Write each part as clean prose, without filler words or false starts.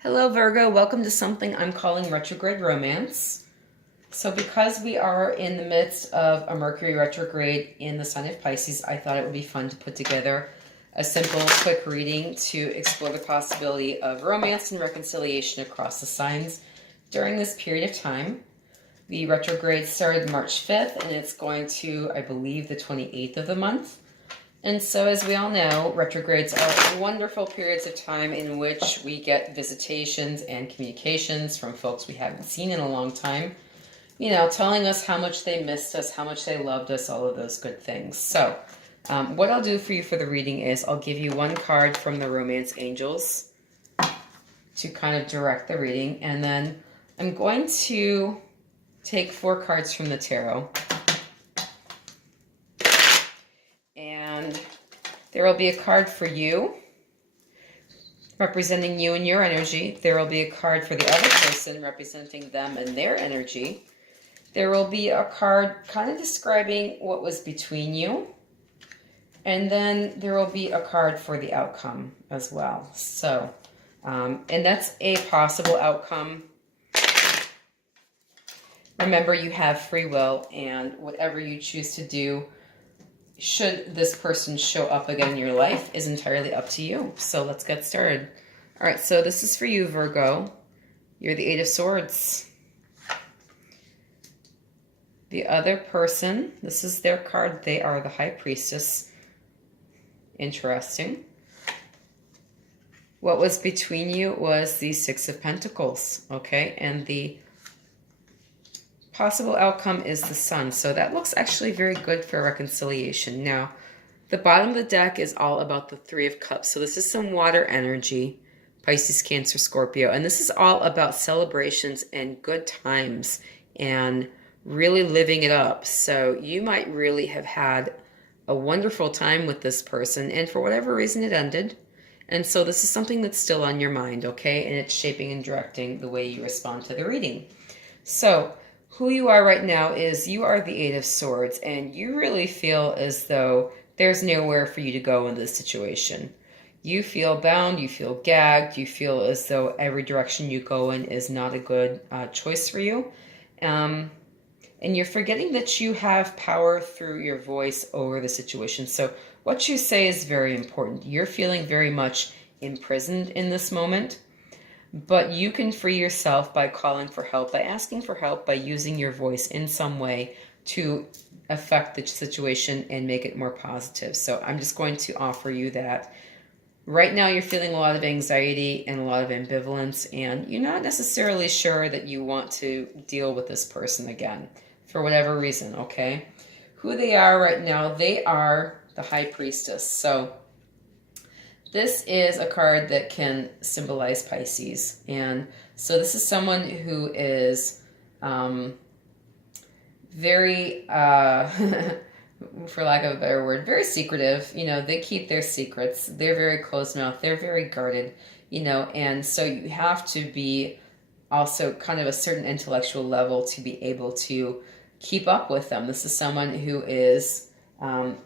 Hello Virgo, welcome to something I'm calling retrograde romance. So because we are in the midst of a Mercury retrograde in the sign of Pisces, I thought it would be fun to put together a simple, quick reading to explore the possibility of romance and reconciliation across the signs during this period of time. The retrograde started March 5th and it's going to, I believe, the 28th of the month. And so, as we all know, retrogrades are wonderful periods of time in which we get visitations and communications from folks we haven't seen in a long time, telling us how much they missed us, how much they loved us, all of those good things. So, what I'll do for you for the reading is I'll give you one card from the Romance Angels to kind of direct the reading, and then I'm going to take 4 cards from the tarot. And there will be a card for you, representing you and your energy. There will be a card for the other person, representing them and their energy. There will be a card kind of describing what was between you. And then there will be a card for the outcome as well. So, and that's a possible outcome. Remember, you have free will, and whatever you choose to do, should this person show up again in your life, is entirely up to you. So let's get started. All right, so this is for you, Virgo. You're the 8 of Swords. The other person, this is their card. They are the High Priestess. Interesting. What was between you was the 6 of Pentacles, okay? And the possible outcome is the Sun. So that looks actually very good for reconciliation. Now, the bottom of the deck is all about the 3 of Cups. So this is some water energy, Pisces, Cancer, Scorpio. And this is all about celebrations and good times and really living it up. So you might really have had a wonderful time with this person, and for whatever reason it ended. And so this is something that's still on your mind, okay? And it's shaping and directing the way you respond to the reading. So who you are right now is you are the 8 of Swords, and you really feel as though there's nowhere for you to go in this situation. You feel bound, you feel gagged, you feel as though every direction you go in is not a good choice for you. And you're forgetting that you have power through your voice over the situation. So what you say is very important. You're feeling very much imprisoned in this moment. But you can free yourself by calling for help, by asking for help, by using your voice in some way to affect the situation and make it more positive. So I'm just going to offer you that. Right now you're feeling a lot of anxiety and a lot of ambivalence, and you're not necessarily sure that you want to deal with this person again for whatever reason, okay? Who they are right now, they are the High Priestess. So this is a card that can symbolize Pisces. And so this is someone who is very, for lack of a better word, very secretive. They keep their secrets. They're very closed-mouthed. They're very guarded, and so you have to be also kind of a certain intellectual level to be able to keep up with them. This is someone who is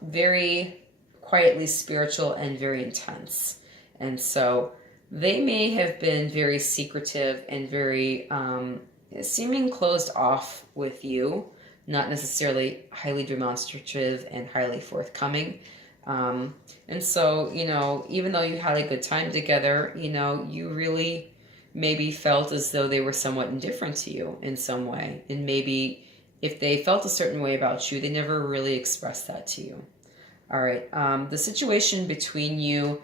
very quietly spiritual and very intense. And so they may have been very secretive and very seeming closed off with you, not necessarily highly demonstrative and highly forthcoming. And so, even though you had a good time together, you really maybe felt as though they were somewhat indifferent to you in some way. And maybe if they felt a certain way about you, they never really expressed that to you. All right, the situation between you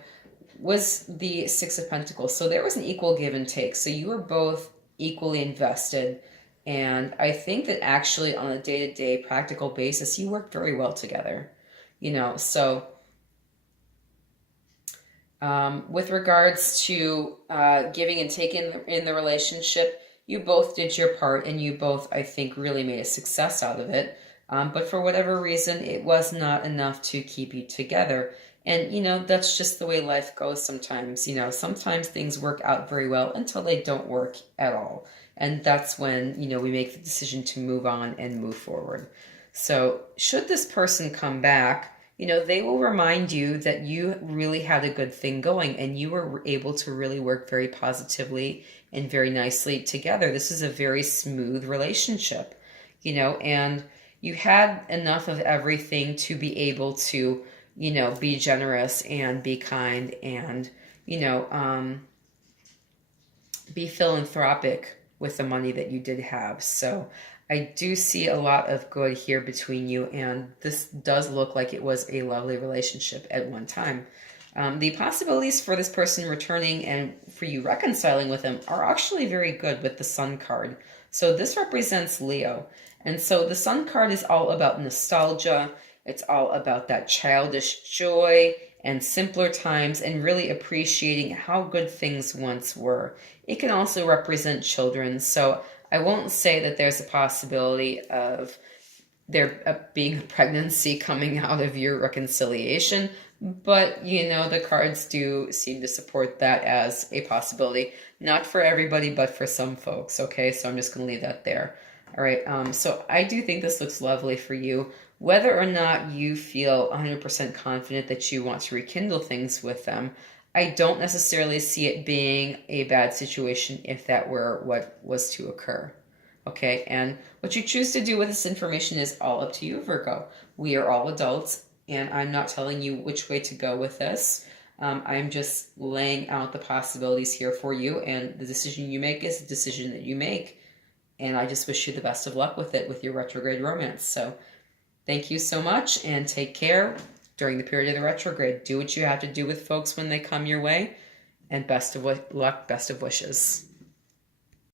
was the 6 of Pentacles. So there was an equal give and take. So you were both equally invested. And I think that actually on a day-to-day practical basis, you work very well together. So with regards to giving and taking in the relationship, you both did your part, and you both, I think, really made a success out of it. But for whatever reason, it was not enough to keep you together. And, that's just the way life goes sometimes. Sometimes things work out very well until they don't work at all. And that's when, we make the decision to move on and move forward. So should this person come back, you know, they will remind you that you really had a good thing going and you were able to really work very positively and very nicely together. This is a very smooth relationship, you know, and you had enough of everything to be able to, you know, be generous and be kind and, you know, be philanthropic with the money that you did have. So I do see a lot of good here between you, and this does look like it was a lovely relationship at one time. The possibilities for this person returning and for you reconciling with them are actually very good with the Sun card. So this represents Leo. And so the Sun card is all about nostalgia. It's all about that childish joy and simpler times and really appreciating how good things once were. It can also represent children. So I won't say that there's a possibility of there being a pregnancy coming out of your reconciliation, but you know, the cards do seem to support that as a possibility. Not for everybody, but for some folks. Okay, so I'm just going to leave that there. All right, so I do think this looks lovely for you. Whether or not you feel 100% confident that you want to rekindle things with them, I don't necessarily see it being a bad situation if that were what was to occur. Okay, and what you choose to do with this information is all up to you, Virgo. We are all adults, and I'm not telling you which way to go with this. I'm just laying out the possibilities here for you, and the decision you make is the decision that you make. And I just wish you the best of luck with it, with your retrograde romance. So thank you so much, and take care during the period of the retrograde. Do what you have to do with folks when they come your way, and best of luck, best of wishes.